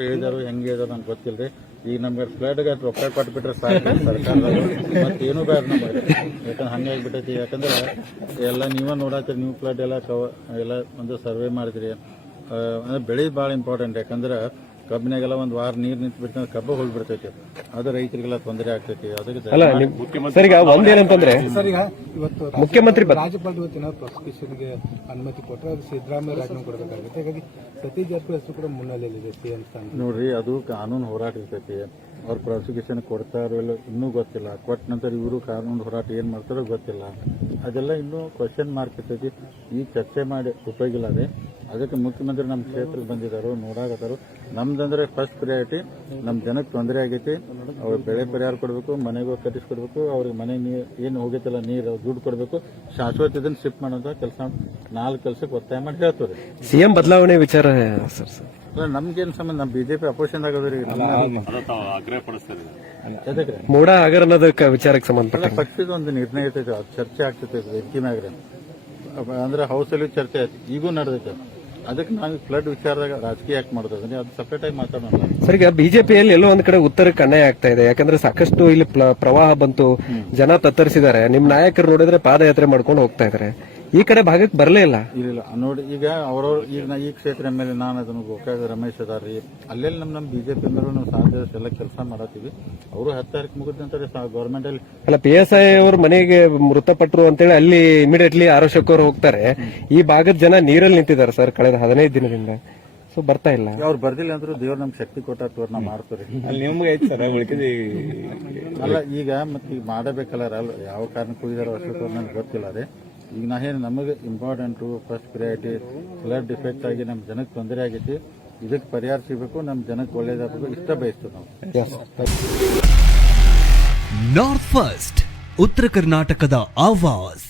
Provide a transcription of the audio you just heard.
ಹೇಳಿದಾರು ಹೆಂಗೆ ಇದಾರೆ ನಂಗೆ ಗೊತ್ತಿಲ್ರಿ. ಈಗ ನಮ್ಗೆ ಫ್ಲಡ್ಗೆ ರೊಕ್ಕ ಕೊಟ್ಬಿಟ್ರೆ ಸಾಕು ಸರ್ಕಾರದವರು, ಮತ್ತೆ ಏನೂ ಬೇಡ ನಮಗೆ. ಯಾಕಂದ್ರೆ ಹಂಗಾಗಿಬಿಟ್ಟೈತಿ. ಯಾಕಂದ್ರೆ ಎಲ್ಲ ನೀವೇ ನೋಡತ್ತೀರಿ, ನೀವು ಫ್ಲಡ್ ಎಲ್ಲ ಒಂದು ಸರ್ವೆ ಮಾಡಿದ್ರಿ. ಅಂದ್ರೆ ಬೆಳೆ ಭಾಳ ಇಂಪಾರ್ಟೆಂಟ್. ಯಾಕಂದ್ರೆ ಕಬ್ಬಿನಾಗೆಲ್ಲ ಒಂದು ವಾರ ನೀರು ನಿಂತು ಬಿಡ್ತಂದ್ರೆ ಕಬ್ಬು ಹೋಗ್ಬಿಡ್ತೈತಿ. ಅದು ರೈತರಿಗೆಲ್ಲ ತೊಂದರೆ ಆಗ್ತೈತಿ. ಅದಕ್ಕೆ ಸರ್ ಈಗ ಒಂದೇನಂತಂದ್ರೆ ಸರ್, ಈಗ ಇವತ್ತು ಮುಖ್ಯಮಂತ್ರಿ ರಾಜ್ಯಪಾಲ ಇವತ್ತಿನ ಪ್ರಾಸಿಕ್ಯೂಷನ್ಗೆ ಅನುಮತಿ ಕೊಟ್ಟರೆ ಅದು ಸಿದ್ದರಾಮಯ್ಯ ರಾಜೀನಾಮೆ ಕೊಡಬೇಕಾಗುತ್ತೆ. ಹಾಗಾಗಿ ಸತೀಶ್ ಜಾರಕಿಹೊಳಿ ಹೆಸರು ಕೂಡ ಮುನ್ನೆಲೆಯಲ್ಲಿದೆ ಸಿಎಂ ಸ್ಥಾನ. ನೋಡ್ರಿ, ಅದು ಕಾನೂನು ಹೋರಾಟ ಇರ್ತೈತಿ. ಅವ್ರು ಪ್ರಾಸಿಕ್ಯೂಷನ್ ಕೊಡ್ತಾರೋ ಇಲ್ಲ ಇನ್ನೂ ಗೊತ್ತಿಲ್ಲ. ಕೊಟ್ಟ ನಂತರ ಇವರು ಕಾನೂನು ಹೋರಾಟ ಏನ್ ಮಾಡ್ತಾರೋ ಗೊತ್ತಿಲ್ಲ. ಅದೆಲ್ಲ ಇನ್ನೂ ಕ್ವಶನ್ ಮಾರ್ಕ್ ಇರ್ತೈತಿ. ಈಗ ಚರ್ಚೆ ಮಾಡಿ ಉಪಯೋಗಿಲ್ಲ ರೀ. ಅದಕ್ಕೆ ಮುಖ್ಯಮಂತ್ರಿ ನಮ್ಮ ಕ್ಷೇತ್ರಕ್ಕೆ ಬಂದಿದ್ದಾರೋ ನೋಡಾಕತ್ತಾರೋ. ನಮ್ದಂದ್ರೆ ಫಸ್ಟ್ ಪ್ರಿಯಾರಿಟಿ ನಮ್ಮ ಜನಕ್ಕೆ ತೊಂದರೆ ಆಗೈತಿ. ಅವ್ರ ಬೆಳೆ ಪರಿಹಾರ ಕೊಡಬೇಕು, ಮನೆಗೂ ಕಟ್ಟಿಸ್ಕೊಡ್ಬೇಕು, ಅವ್ರಿಗೆ ಮನೆ ನೀರು ಏನು ಹೋಗೈತಲ್ಲ ನೀರು ದುಡ್ಡು ಕೊಡಬೇಕು, ಶಾಶ್ವತ ಇದನ್ನು ಶಿಫ್ಟ್ ಮಾಡೋಂಥ ಕೆಲಸ 4 ಕೆಲಸಕ್ಕೆ ಒತ್ತಾಯ ಮಾಡಿ ಹೇಳ್ತಾರೆ. ಸಿಎಂ ಬದಲಾವಣೆ ವಿಚಾರ ಸರ್ ಅಲ್ಲ, ನಮ್ಗೇನು ಸಂಬಂಧ? ನಮ್ಮ ಬಿಜೆಪಿ ಅಪೋಸಿಷನ್ ಆಗೋದ್ರಿ. ಮೋಡ ಹಗರಣದ ವಿಚಾರಕ್ಕೆ ಸಂಬಂಧಪಟ್ಟ ಪಕ್ಷದ ಒಂದು ನಿರ್ಣಯ ಇರ್ತೈತೆ, ಅದು ಚರ್ಚೆ ಆಗ್ತೈತೆ ವೇದಿಕೆ ಮ್ಯಾಗ್ರೆ. ಅಂದ್ರೆ ಹೌಸಲ್ಲಿ ಚರ್ಚೆ ಆಯ್ತು, ಈಗೂ ನಡೆದೈತೆ. ಅದಕ್ಕೆ ನಾವು ಫ್ಲಡ್ ವಿಚಾರದಾಗ ರಾಜಕೀಯ ಯಾಕೆ ಮಾಡ್ತದೆ, ಅದು ಸಪರೇಟ್ ಆಗಿ ಮಾತಾಡೋಣ. ಸರ್, ಈಗ ಬಿಜೆಪಿಯಲ್ಲಿ ಎಲ್ಲೋ ಒಂದ್ ಕಡೆ ಉತ್ತರಕ್ಕೆ ಅನ್ಯಾಯ ಆಗ್ತಾ ಇದೆ. ಯಾಕಂದ್ರೆ ಸಾಕಷ್ಟು ಇಲ್ಲಿ ಪ್ರವಾಹ ಬಂತು, ಜನ ತತ್ತರಿಸಿದ್ದಾರೆ. ನಿಮ್ ನಾಯಕರು ನೋಡಿದ್ರೆ ಪಾದಯಾತ್ರೆ ಮಾಡ್ಕೊಂಡು ಹೋಗ್ತಾ ಇದಾರೆ. ಈ ಕಡೆ ಭಾಗಕ್ಕೆ ಬರಲೇ ಇಲ್ಲ. ಇಲ್ಲ ನೋಡಿ, ಈಗ ಅವ್ರವ್ರು ಈಗ ಈ ಕ್ಷೇತ್ರ ಮೇಲೆ ನಾನು ಅದನ್ನು ಗೋಕಾಕ ರಮೇಶ್ ಅದಾರ್ರಿ, ಅಲ್ಲೆಲ್ಲಿ ನಮ್ಮ ಬಿಜೆಪಿ ಮೇಲೆ ನಾವು ಸಾಧ್ಯ ಎಲ್ಲ ಕೆಲಸ ಮಾಡತ್ತೀವಿ. ಅವರು 10 ತಾರೀಕು ಮುಗಿದಂತಾರೆ ಗೌರ್ಮೆಂಟ್ ಅಲ್ಲಿ. ಅಲ್ಲ, PSI ಅವ್ರ ಮನೆಗೆ ಮೃತಪಟ್ಟರು ಅಂತೇಳಿ ಅಲ್ಲಿ ಇಮಿಡಿಯೇಟ್ಲಿ ಆರೋಗ್ಯಕ್ಕವ್ರು ಹೋಗ್ತಾರೆ. ಈ ಭಾಗದ ಜನ ನೀರಲ್ಲಿ ನಿಂತಿದ್ದಾರೆ ಸರ್ ಕಳೆದ 15 ದಿನದಿಂದ. ಸೊ ಬರ್ತಾ ಇಲ್ಲ. ಅವ್ರು ಬರ್ದಿಲ್ಲ ಅಂದ್ರೂ ದೇವ್ರು ನಮ್ಗೆ ಶಕ್ತಿ ಕೊಟ್ಟ ನಾವು ಮಾಡ್ತೀವಿ. ಅಲ್ಲ, ಈಗ ಮತ್ತೆ ಈಗ ಮಾಡಬೇಕಲ್ಲ, ಯಾವ ಕಾರಣಕ್ಕೂ ಇದಾರೋ ಅಷ್ಟೊತ್ತು ನಮ್ಗೆ ಗೊತ್ತಿಲ್ಲ ರೀ. ಈಗ ನಮಗೆ important first priority flood defect ಆಗಿ ನಮ್ಮ ಜನಕ್ಕೆ ತೊಂದರೆ ಆಗೈತಿ. ಇದಕ್ಕೆ ಪರಿಹಾರ ಸಿಗಬೇಕು, ನಮ್ಮ ಜನಕ್ಕೆ ಒಳ್ಳೇದಾಗಬೇಕು, ಇಷ್ಟ ಬಯಸ್ತೀವಿ ನಾವು. ನಾರ್ತ್ ಫಸ್ಟ್, ಉತ್ತರ ಕರ್ನಾಟಕದ ಆವಾಜ್.